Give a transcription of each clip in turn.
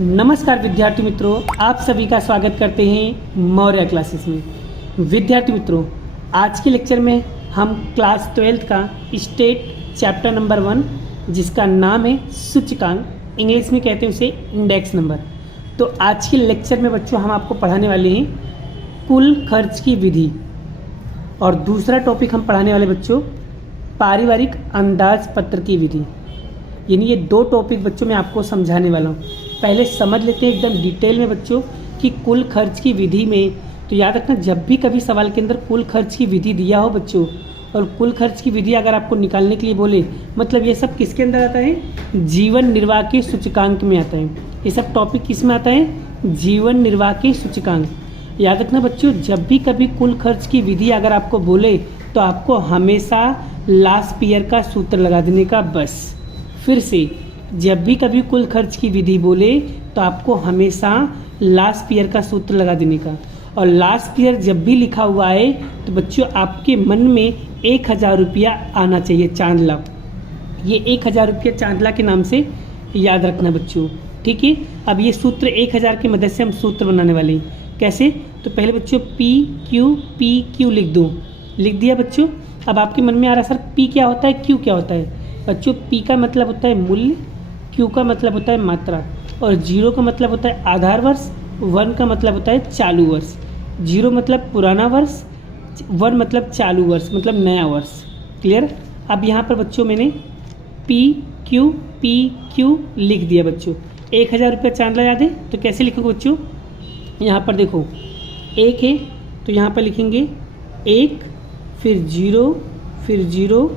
नमस्कार विद्यार्थी मित्रों, आप सभी का स्वागत करते हैं मौर्य क्लासेस में। विद्यार्थी मित्रों, आज के लेक्चर में हम क्लास 12th का स्टेट चैप्टर नंबर 1 जिसका नाम है सूचकांक, इंग्लिश में कहते हैं उसे इंडेक्स नंबर। तो आज के लेक्चर में बच्चों हम आपको पढ़ाने वाले हैं कुल खर्च की विधि, और दूसरा टॉपिक हम पढ़ाने वाले बच्चों पारिवारिक अंदाज पत्र की विधि। यानी ये दो टॉपिक बच्चों मैं आपको समझाने वाला हूँ। पहले समझ लेते हैं एकदम डिटेल में बच्चों कि कुल खर्च की विधि में। तो याद रखना, जब भी कभी सवाल के अंदर कुल खर्च की विधि दिया हो बच्चों, और कुल खर्च की विधि अगर आपको निकालने के लिए बोले, मतलब ये सब किसके अंदर आता है? जीवन निर्वाह के सूचकांक में आता है। ये सब टॉपिक किस में आता है? जीवन निर्वाह के सूचकांक। याद रखना बच्चों, जब भी कभी कुल खर्च की विधि अगर आपको बोले तो आपको हमेशा लास्ट ईयर का सूत्र लगा देने का। बस फिर से, जब भी कभी कुल खर्च की विधि बोले तो आपको हमेशा लास्ट ईयर का सूत्र लगा देने का। और लास्ट ईयर जब भी लिखा हुआ है तो बच्चों आपके मन में 1000 रुपया आना चाहिए, चांदला। ये 1000 रुपया चांदला के नाम से याद रखना बच्चों, ठीक है। अब ये सूत्र 1000 की मदद से हम सूत्र बनाने वाले हैं। कैसे? तो पहले बच्चों पी क्यू लिख दिया बच्चों। अब आपके मन में आ रहा सर पी क्या होता है, क्यू क्या होता है? बच्चों पी का मतलब होता है मूल्य, क्यू का मतलब होता है मात्रा, और 0 का मतलब होता है आधार वर्ष, 1 का मतलब होता है चालू वर्ष। 0 मतलब पुराना वर्ष, 1 मतलब चालू वर्ष, मतलब नया वर्ष। क्लियर? अब यहाँ पर बच्चों मैंने पी क्यू लिख दिया बच्चों। 1000 रुपया चांदला याद है, तो कैसे लिखोगे बच्चों? यहाँ पर देखो 1 है तो यहाँ पर लिखेंगे 1, फिर 0, फिर 0,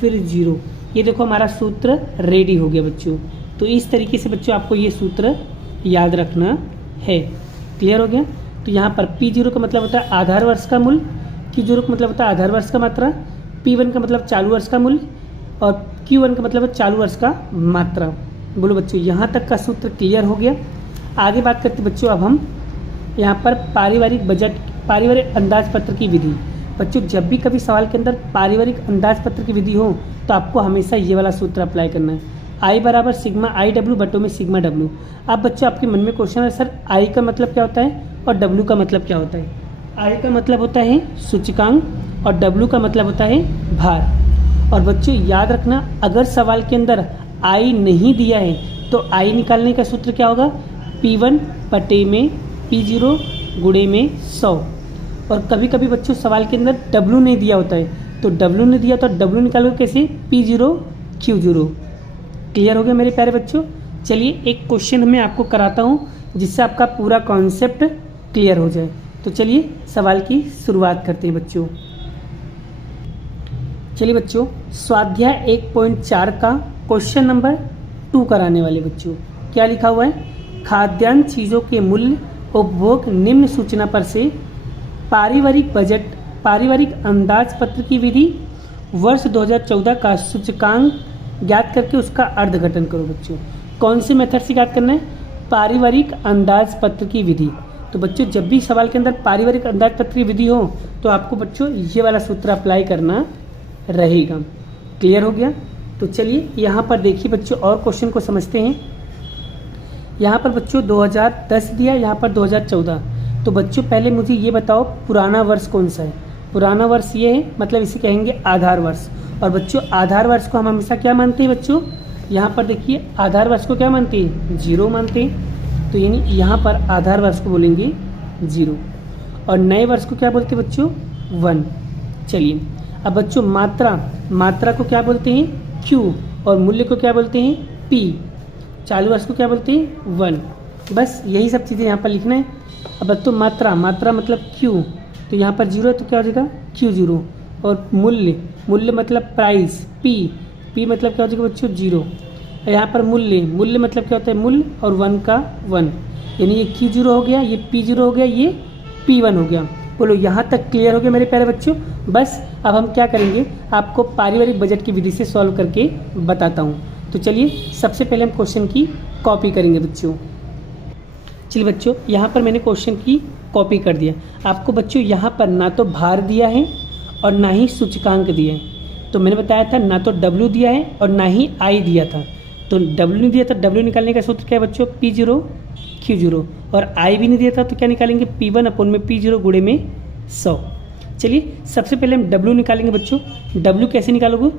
फिर 0। ये देखो हमारा सूत्र रेडी हो गया बच्चों। तो इस तरीके से बच्चों आपको ये सूत्र याद रखना है। क्लियर हो गया? तो यहाँ पर P0 का मतलब होता है आधार वर्ष का मूल्य, Q0 का मतलब होता है आधार वर्ष का मात्रा, P1 का मतलब चालू वर्ष का मूल्य, और Q1 का मतलब है चालू वर्ष का मात्रा। बोलो बच्चों, यहाँ तक का सूत्र क्लियर हो गया। आगे बात करते बच्चों अब हम यहाँ पर पारिवारिक अंदाज पत्र की विधि। बच्चों जब भी कभी सवाल के अंदर पारिवारिक अंदाज पत्र की विधि हो तो आपको हमेशा ये वाला सूत्र अप्लाई करना है। I बराबर सिग्मा आई डब्ल्यू बटों में सिग्मा डब्ल्यू। अब बच्चों आपके मन में क्वेश्चन है सर I का मतलब क्या होता है और W का मतलब क्या होता है? I का मतलब होता है सूचकांक और W का मतलब होता है भार। और बच्चों याद रखना, अगर सवाल के अंदर I नहीं दिया है तो I निकालने का सूत्र क्या होगा? P1 बटे में P0 गुणे में 100। और कभी कभी बच्चों सवाल के अंदर W नहीं दिया होता है, तो W नहीं दिया तो W निकालोगे कैसे? P0 Q0। क्लियर हो गया मेरे प्यारे बच्चों? चलिए एक क्वेश्चन मैं आपको कराता हूँ जिससे आपका पूरा कॉन्सेप्ट क्लियर हो जाए। तो चलिए सवाल की शुरुआत करते हैं बच्चों। चलिए बच्चों, स्वाध्याय 1.4 का क्वेश्चन नंबर 2 कराने वाले बच्चों। क्या लिखा हुआ है? खाद्यान्न चीज़ों के मूल्य उपभोग निम्न सूचना पर से पारिवारिक अंदाज पत्र की विधि वर्ष 2014 का सूचकांक ज्ञात करके उसका अर्धघटन करो बच्चों। कौन से मेथड से ज्ञात करना है? पारिवारिक अंदाज पत्र की विधि। तो बच्चों जब भी सवाल के अंदर पारिवारिक अंदाज पत्र की विधि हो तो आपको बच्चों ये वाला सूत्र अप्लाई करना रहेगा। क्लियर हो गया? तो चलिए यहाँ पर देखिए बच्चों और क्वेश्चन को समझते हैं। यहाँ पर बच्चों 2010 दिया, यहाँ पर 2014। तो बच्चों पहले मुझे ये बताओ पुराना वर्ष कौन सा है? पुराना वर्ष ये है, मतलब इसे कहेंगे आधार वर्ष। और बच्चों आधार वर्ष को हम हमेशा क्या मानते हैं बच्चों? यहाँ पर देखिए आधार वर्ष को क्या मानते हैं? 0 मानते हैं। तो यानी यहाँ पर आधार वर्ष को बोलेंगे 0, और नए वर्ष को क्या बोलते हैं बच्चों? 1। चलिए अब बच्चों मात्रा को क्या बोलते हैं? Q, और मूल्य को क्या बोलते हैं? P। चालू वर्ष को क्या बोलते हैं? 1। बस यही सब चीज़ें यहाँ पर लिखना है। अब बच्चों मात्रा मतलब Q, तो यहाँ पर 0 है तो क्या हो जाएगा? Q0। और मूल्य मतलब प्राइस, P मतलब क्या हो जाएगा बच्चों? 0। यहाँ पर मूल्य मतलब क्या होता है? मूल्य, और 1 का 1, यानी ये Q0 हो गया, ये P0 हो गया, ये P1 हो गया। बोलो यहाँ तक क्लियर हो गया मेरे प्यारे बच्चों? बस अब हम क्या करेंगे, आपको पारिवारिक बजट की विधि से सॉल्व करके बताता हूँ। तो चलिए सबसे पहले हम क्वेश्चन की कॉपी करेंगे बच्चों। चलिए बच्चों यहाँ पर मैंने क्वेश्चन की कॉपी कर दिया। आपको बच्चों यहाँ पर ना तो भार दिया है और ना ही सूचकांक दिया है। तो मैंने बताया था ना तो W दिया है और ना ही I दिया था। तो W नहीं दिया तो W निकालने का सूत्र क्या है बच्चों? P0 Q0 और I भी नहीं दिया था तो क्या निकालेंगे P1 अपॉन में P0 गुणे में 100। चलिए सबसे पहले हम W निकालेंगे बच्चों। W कैसे निकालोगे,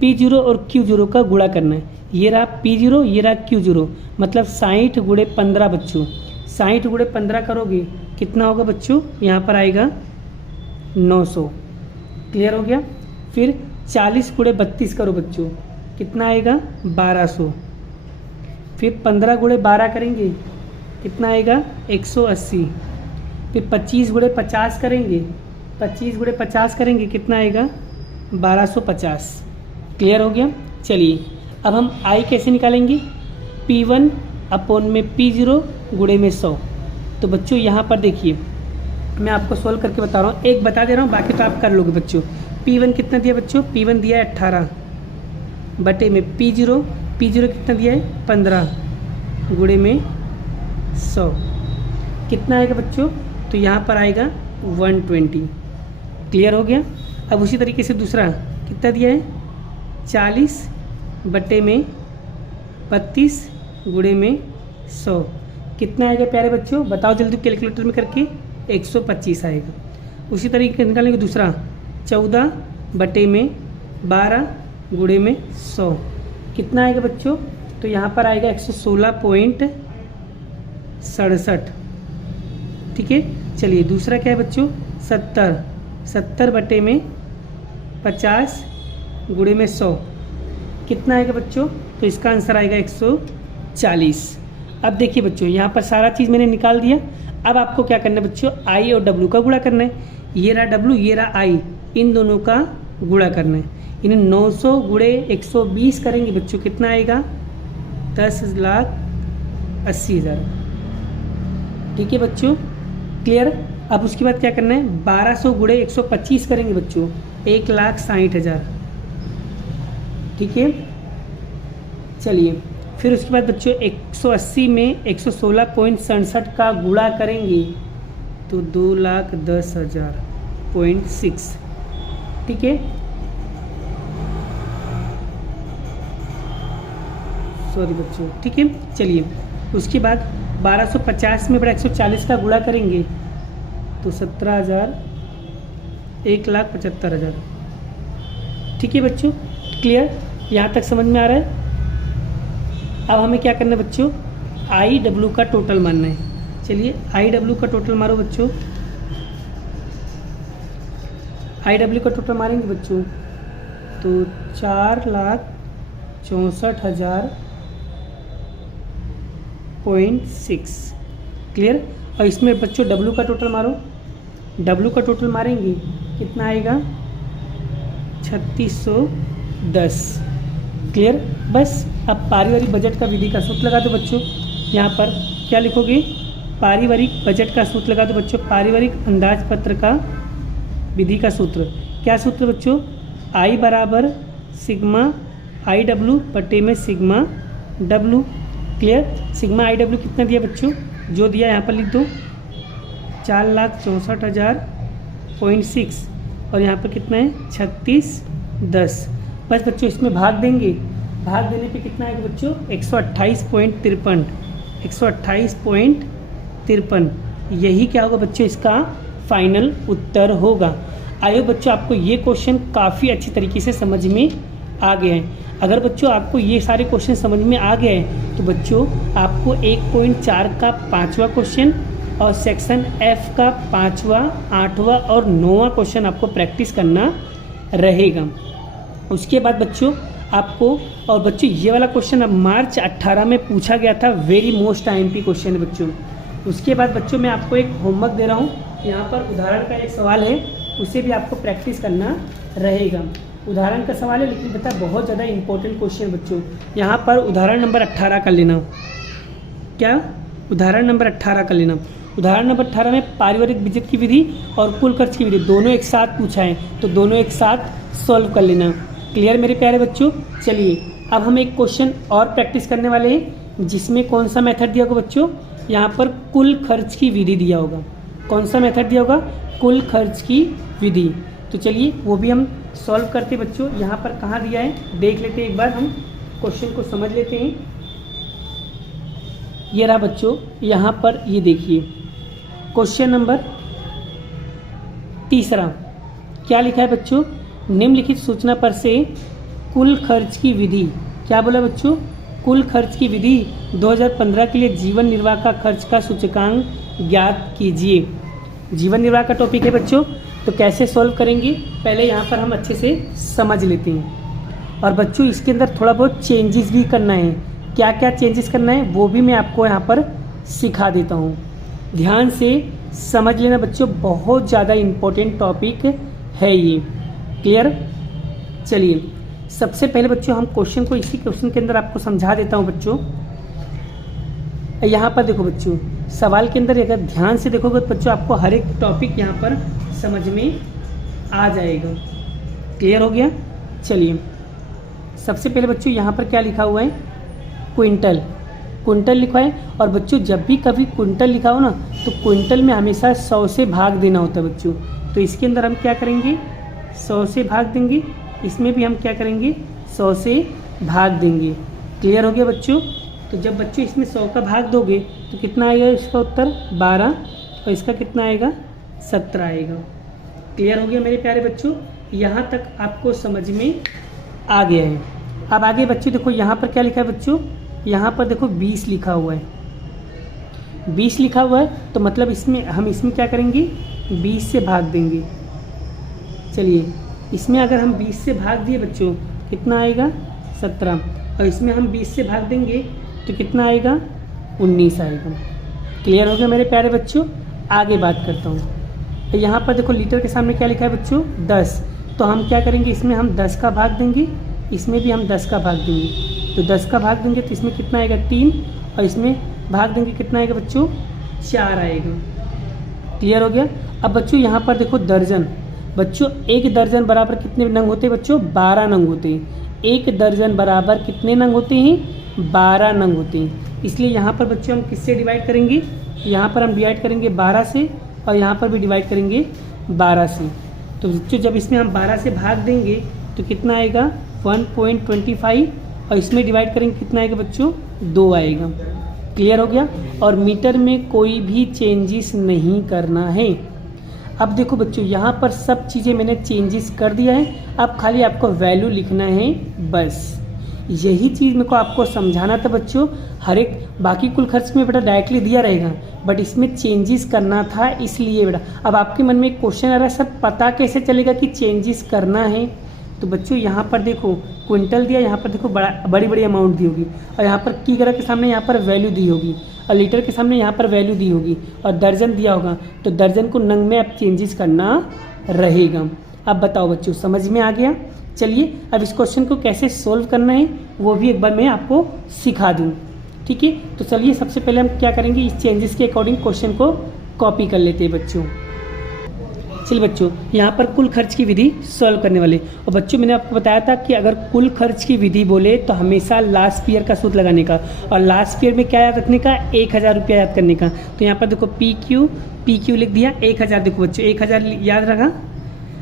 P0 और Q0 का गुणा करना है। ये रहा P0, ये रहा Q0, मतलब 60 गुणे 15 बच्चों। 60 गुणे 15 करोगे कितना होगा बच्चों, यहाँ पर आएगा 900। क्लियर हो गया। फिर 40 गुणे 32 करो बच्चों, कितना आएगा 1200। फिर 15 गुणे 12 करेंगे कितना आएगा 180। फिर 25 गुणे 50 करेंगे, 25 गुणे 50 करेंगे कितना आएगा 1250। क्लियर हो गया। चलिए अब हम I कैसे निकालेंगे, P1 अपॉन में P0 गुणे में 100। तो बच्चों यहाँ पर देखिए मैं आपको सोल्व करके बता रहा हूँ, एक बता दे रहा हूँ बाकी तो आप कर लोगे बच्चों। P1 कितना दिया बच्चों, P1 दिया है 18 बटे में P0 कितना दिया है 15 गुणे में 100 कितना आएगा बच्चों, तो यहाँ पर आएगा 120। क्लियर हो गया। अब उसी तरीके से दूसरा कितना दिया है 40 बटे में 32 गुणे में 100 कितना आएगा प्यारे बच्चों, बताओ जल्दी कैलकुलेटर में करके, 125 आएगा। उसी तरीके से निकालेंगे दूसरा 14 बटे में 12 गुणे में 100 कितना आएगा बच्चों, तो यहाँ पर आएगा 116.67। ठीक है। चलिए दूसरा क्या है बच्चों 70 बटे में 50 गुणे में 100 कितना आएगा बच्चों, तो इसका आंसर आएगा 140। अब देखिए बच्चों यहाँ पर सारा चीज़ मैंने निकाल दिया। अब आपको क्या करना है बच्चों, I और W का गुणा करना है। ये रहा W, ये रहा I, इन दोनों का गुणा करना है। इन्हें 900 गुणे 120 करेंगे बच्चों कितना आएगा 10,80,000। ठीक है बच्चों, क्लियर। अब उसके बाद क्या करना है, 1200 गुणे 125 करेंगे बच्चों 1,60,000। ठीक है। चलिए फिर उसके बाद बच्चों 180 में 116.67 का गुणा करेंगे तो 2,10,000.6। ठीक है, सॉरी बच्चों। ठीक है। चलिए उसके बाद 1250 में बड़ा 140 का गुणा करेंगे तो 17,000, 1,75,000। ठीक है बच्चों, क्लियर, यहाँ तक समझ में आ रहा है। अब हमें क्या करना है बच्चों, IW का टोटल मानना है। चलिए IW का टोटल मारो बच्चों। IW का टोटल मारेंगे बच्चों तो 4,64,000.6। क्लियर। और इसमें बच्चों W का टोटल मारो। W का टोटल मारेंगे कितना आएगा 3,610। क्लियर। बस अब पारिवारिक बजट का विधि का सूत्र लगा दो बच्चों। यहाँ पर क्या लिखोगे, पारिवारिक बजट का सूत्र लगा दो बच्चों। पारिवारिक अंदाजपत्र का विधि का सूत्र, क्या सूत्र बच्चों, I बराबर सिग्मा IW बटे में sigma W। Clear. Sigma IW कितना दिया बच्चों, जो दिया यहाँ पर लिख दो 4,64,000.6 और यहाँ पर कितना है 3610। बस बच्चों इसमें भाग देंगे, भाग देने पे कितना आएगा बच्चों 128.53। 128.53 यही क्या होगा बच्चों, इसका फाइनल उत्तर होगा। आइए बच्चों आपको ये क्वेश्चन काफ़ी अच्छी तरीके से समझ में आ गए हैं। अगर बच्चों आपको ये सारे क्वेश्चन समझ में आ गए हैं तो बच्चों आपको 1.4 का 5वां क्वेश्चन और सेक्शन F का 5वां, 8वां और 9वां क्वेश्चन आपको प्रैक्टिस करना रहेगा। उसके बाद बच्चों आपको, और बच्चों ये वाला क्वेश्चन अब मार्च 18 में पूछा गया था, वेरी मोस्ट IMP क्वेश्चन है बच्चों। उसके बाद बच्चों मैं आपको एक होमवर्क दे रहा हूँ, यहाँ पर उदाहरण का एक सवाल है, उसे भी आपको प्रैक्टिस करना रहेगा। उदाहरण का सवाल है लेकिन बता बहुत ज़्यादा इंपॉर्टेंट क्वेश्चन बच्चों। यहाँ पर उदाहरण नंबर 18 कर लेना। क्या, उदाहरण नंबर 18 कर लेना। उदाहरण नंबर 18 में पारिवारिक बजट की विधि और कुल खर्च की विधि दोनों एक साथ पूछा है, तो दोनों एक साथ सॉल्व कर लेना। क्लियर मेरे प्यारे बच्चों। चलिए अब हम एक क्वेश्चन और प्रैक्टिस करने वाले हैं, जिसमें कौन सा मेथड दिया होगा बच्चों, यहाँ पर कुल खर्च की विधि दिया होगा। कौन सा मेथड दिया होगा, कुल खर्च की विधि। तो चलिए वो भी हम सॉल्व करते बच्चों। यहाँ पर कहाँ दिया है देख लेते हैं, एक बार हम क्वेश्चन को समझ लेते हैं। ये रहा बच्चों, यहाँ पर ये देखिए क्वेश्चन नंबर 3 क्या लिखा है बच्चों, निम्नलिखित सूचना पर से कुल खर्च की विधि, क्या बोला बच्चों, कुल खर्च की विधि 2015 के लिए जीवन निर्वाह का खर्च का सूचकांक ज्ञात कीजिए। जीवन निर्वाह का टॉपिक है बच्चों, तो कैसे सॉल्व करेंगे पहले यहाँ पर हम अच्छे से समझ लेते हैं। और बच्चों इसके अंदर थोड़ा बहुत चेंजेस भी करना है, क्या क्या चेंजेस करना है वो भी मैं आपको यहाँ पर सिखा देता हूँ। ध्यान से समझ लेना बच्चों, बहुत ज़्यादा इम्पोर्टेंट टॉपिक है ये। क्लियर? चलिए सबसे पहले बच्चों हम क्वेश्चन को इसी क्वेश्चन के अंदर आपको समझा देता हूँ बच्चों। यहाँ पर देखो बच्चों, सवाल के अंदर अगर ध्यान से देखोगे तो बच्चों आपको हर एक टॉपिक यहाँ पर समझ में आ जाएगा। क्लियर हो गया? चलिए सबसे पहले बच्चों यहाँ पर क्या लिखा हुआ है, क्विंटल, क्विंटल लिखा है। और बच्चों जब भी कभी क्विंटल लिखा हो ना तो क्विंटल में हमेशा 100 से भाग देना होता है बच्चों। तो इसके अंदर हम क्या करेंगे, 100 से भाग देंगे, इसमें भी हम क्या करेंगे 100 से भाग देंगे। क्लियर हो गया बच्चों? तो जब बच्चों इसमें 100 का भाग दोगे तो कितना आएगा इसका उत्तर 12, और इसका कितना आएगा 17 आएगा। क्लियर हो गया मेरे प्यारे बच्चों? यहाँ तक आपको समझ में आ गया है। अब आगे बच्चों देखो यहाँ पर क्या लिखा है बच्चों, यहाँ पर देखो 20 लिखा हुआ है, 20 लिखा हुआ है तो मतलब इसमें हम इसमें क्या करेंगे 20 से भाग देंगे। चलिए इसमें अगर हम 20 से भाग दिए बच्चों कितना आएगा 17, और इसमें हम 20 से भाग देंगे तो कितना आएगा 19 आएगा। क्लियर हो गया मेरे प्यारे बच्चों? आगे बात करता हूँ। तो यहाँ पर देखो लीटर के सामने क्या लिखा है बच्चों 10, तो हम क्या करेंगे इसमें हम 10 का भाग देंगे, इसमें भी हम 10 का भाग देंगे। तो 10 का भाग देंगे तो इसमें कितना आएगा 3, और इसमें भाग देंगे कितना आएगा बच्चों 4 आएगा। क्लियर हो गया? अब बच्चों यहाँ पर देखो दर्जन, बच्चों 1 दर्जन बराबर कितने नंग होते हैं बच्चों 12 नंग होते हैं। 1 दर्जन बराबर कितने नंग होते हैं 12 नंग होते हैं। इसलिए यहाँ पर बच्चों हम किससे डिवाइड करेंगे, यहाँ पर हम डिवाइड करेंगे 12 से, और यहाँ पर भी डिवाइड करेंगे 12 से। तो बच्चों जब इसमें हम 12 से भाग देंगे तो कितना आएगा 1.25, और इसमें डिवाइड करेंगे कितना आएगा बच्चों 2 आएगा। क्लियर हो गया? और मीटर में कोई भी चेंजेस नहीं करना है। अब देखो बच्चों यहाँ पर सब चीज़ें मैंने चेंजेस कर दिया है, अब खाली आपको वैल्यू लिखना है बस। यही चीज़ मेरे को आपको समझाना था बच्चों। हर एक बाकी कुल खर्च में बेटा डायरेक्टली दिया रहेगा, बट इसमें चेंजेस करना था इसलिए बेटा। अब आपके मन में एक क्वेश्चन आ रहा है सर पता कैसे चलेगा कि चेंजेस करना है, तो बच्चों यहाँ पर देखो क्विंटल दिया, यहाँ पर देखो बड़ी बड़ी अमाउंट दी होगी, और यहाँ पर किलोग्राम के सामने यहाँ पर वैल्यू दी होगी, और लीटर के सामने यहाँ पर वैल्यू दी होगी, और दर्जन दिया होगा, तो दर्जन को नंग में अब चेंजेस करना रहेगा। अब बताओ बच्चों समझ में आ गया? चलिए अब इस क्वेश्चन को कैसे सोल्व करना है वो भी एक बार मैं आपको सिखा दूँ। ठीक है, तो चलिए सबसे पहले हम क्या करेंगे, इस चेंजेस के अकॉर्डिंग क्वेश्चन को कॉपी कर लेते हैं बच्चों। चलिए बच्चों यहाँ पर कुल खर्च की विधि सॉल्व करने वाले। और बच्चों मैंने आपको बताया था कि अगर कुल खर्च की विधि बोले तो हमेशा लास्ट ईयर का सूत्र लगाने का, और लास्ट ईयर में क्या याद रखने का 1000 रुपया याद करने का। तो यहाँ पर देखो पी क्यू लिख दिया 1000। देखो बच्चों 1000 याद रखा,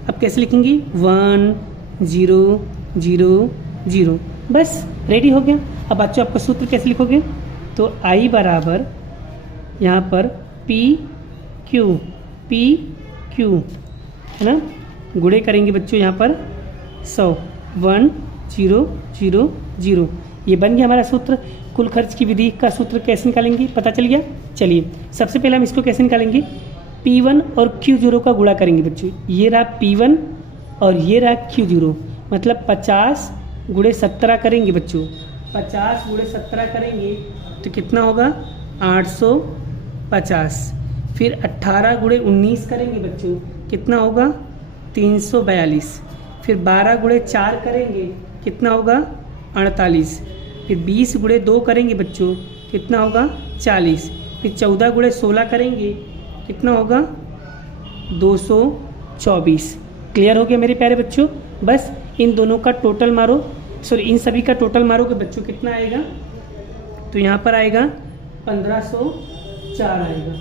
अब कैसे लिखेंगे 1 0 0 0, बस रेडी हो गया। अब बच्चों आपका सूत्र कैसे लिखोगे, तो आई बराबर यहाँ पर पी क्यू है ना, गुणे करेंगे बच्चों यहाँ पर 100 1 0 0 0, ये बन गया हमारा सूत्र। कुल खर्च की विधि का सूत्र कैसे निकालेंगे पता चल गया। चलिए सबसे पहले हम इसको कैसे निकालेंगे, P1 और Q0 का गुणा करेंगे बच्चों। ये रहा P1 और ये रहा Q0, मतलब 50 गुणे 17 करेंगे बच्चों। 50 गुणे 17 करेंगे तो कितना होगा 850। फिर 18 गुणे 19 करेंगे बच्चों, कितना होगा 342। फिर 12 गुणे 4 करेंगे, कितना होगा 48। फिर 20 गुणे 2 करेंगे बच्चों, कितना होगा 40। फिर 14 गुणे 16 करेंगे, कितना होगा 224। क्लियर हो गया मेरे प्यारे बच्चों? बस इन दोनों का टोटल मारो, सॉरी इन सभी का टोटल मारोगे बच्चों कितना आएगा, तो यहाँ पर आएगा 1504 आएगा।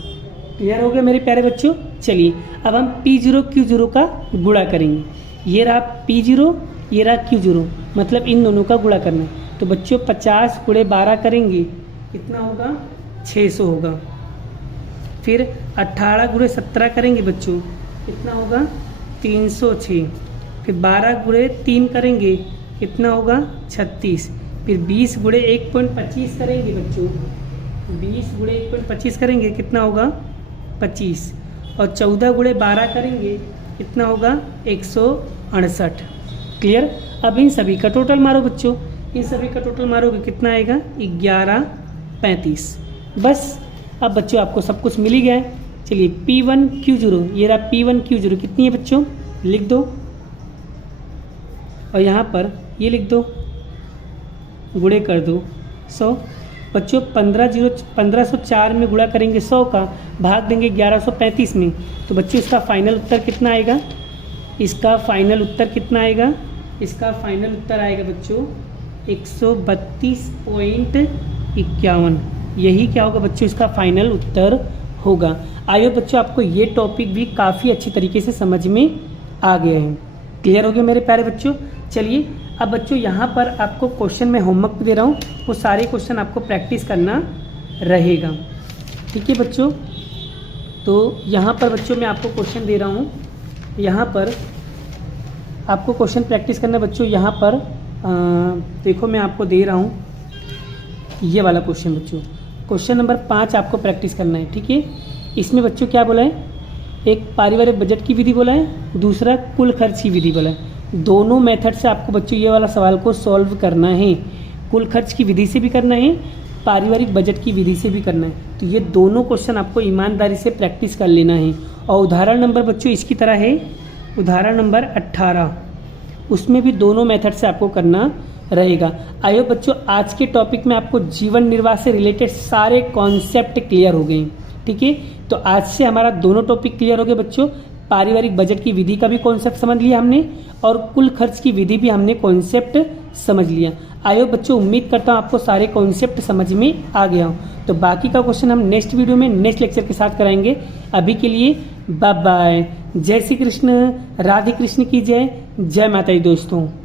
क्लियर हो गया मेरे प्यारे बच्चों? चलिए अब हम P0 Q0 का गुणा करेंगे। ये रहा P0, ये रहा Q0, मतलब इन दोनों का गुणा करना है। तो बच्चों 50 गुणे 12 करेंगे, कितना होगा 600 होगा। फिर 18 गुणे 17 करेंगे बच्चों, कितना होगा 306। फिर 12 गुणे 3 करेंगे, कितना होगा 36। फिर 20 गुणे 1.25 करेंगे बच्चों, 20 गुणे 1.25 करेंगे, कितना होगा 25। और 14 गुणे 12 करेंगे, कितना होगा 168। क्लियर। अब इन सभी का टोटल मारो बच्चों, इन सभी का टोटल मारोगे कितना आएगा 1135। बस अब बच्चों आपको सब कुछ मिल ही गया है। चलिए P1Q0, ये रहा P1Q0 कितनी है बच्चों, लिख दो। और यहाँ पर ये लिख दो, गुणे कर दो 100। बच्चों 1504 में गुणा करेंगे 100 का, भाग देंगे 1135 में, तो बच्चों इसका फाइनल उत्तर कितना आएगा, इसका फाइनल उत्तर कितना आएगा, इसका फाइनल उत्तर आएगा बच्चों 132.51। यही क्या होगा बच्चों, इसका फाइनल उत्तर होगा। आइए बच्चों आपको ये टॉपिक भी काफ़ी अच्छी तरीके से समझ में आ गया है। क्लियर हो गया मेरे प्यारे बच्चों। चलिए अब बच्चों यहाँ पर आपको क्वेश्चन में होमवर्क दे रहा हूँ, वो सारे क्वेश्चन आपको प्रैक्टिस करना रहेगा। ठीक है बच्चों, तो यहाँ पर बच्चों मैं आपको क्वेश्चन दे रहा हूँ, यहाँ पर आपको क्वेश्चन प्रैक्टिस करना बच्चों। यहाँ पर देखो मैं आपको दे रहा हूँ ये वाला क्वेश्चन बच्चों, क्वेश्चन नंबर 5 आपको प्रैक्टिस करना है। ठीक है, इसमें बच्चों क्या बोला है, एक पारिवारिक बजट की विधि बोला है, दूसरा कुल खर्च की विधि बोला है। दोनों मेथड से आपको बच्चों ये वाला सवाल को सॉल्व करना है। कुल खर्च की विधि से भी करना है, पारिवारिक बजट की विधि से भी करना है। तो ये दोनों क्वेश्चन आपको ईमानदारी से प्रैक्टिस कर लेना है। और उदाहरण नंबर बच्चों इसकी तरह है, उदाहरण नंबर 18, उसमें भी दोनों मेथड से आपको करना रहेगा। आइए बच्चों आज के टॉपिक में आपको जीवन निर्वाह से रिलेटेड सारे कॉन्सेप्ट क्लियर हो गए। ठीक है, तो आज से हमारा दोनों टॉपिक क्लियर हो गए बच्चों। पारिवारिक बजट की विधि का भी कॉन्सेप्ट समझ लिया हमने, और कुल खर्च की विधि भी हमने कॉन्सेप्ट समझ लिया। आइए बच्चों उम्मीद करता हूँ आपको सारे कॉन्सेप्ट समझ में आ गया हो। तो बाकी का क्वेश्चन हम नेक्स्ट वीडियो में नेक्स्ट लेक्चर के साथ कराएंगे। अभी के लिए बाय बाय। जय श्री कृष्ण, राधे कृष्ण की जय, जय माता दी दोस्तों।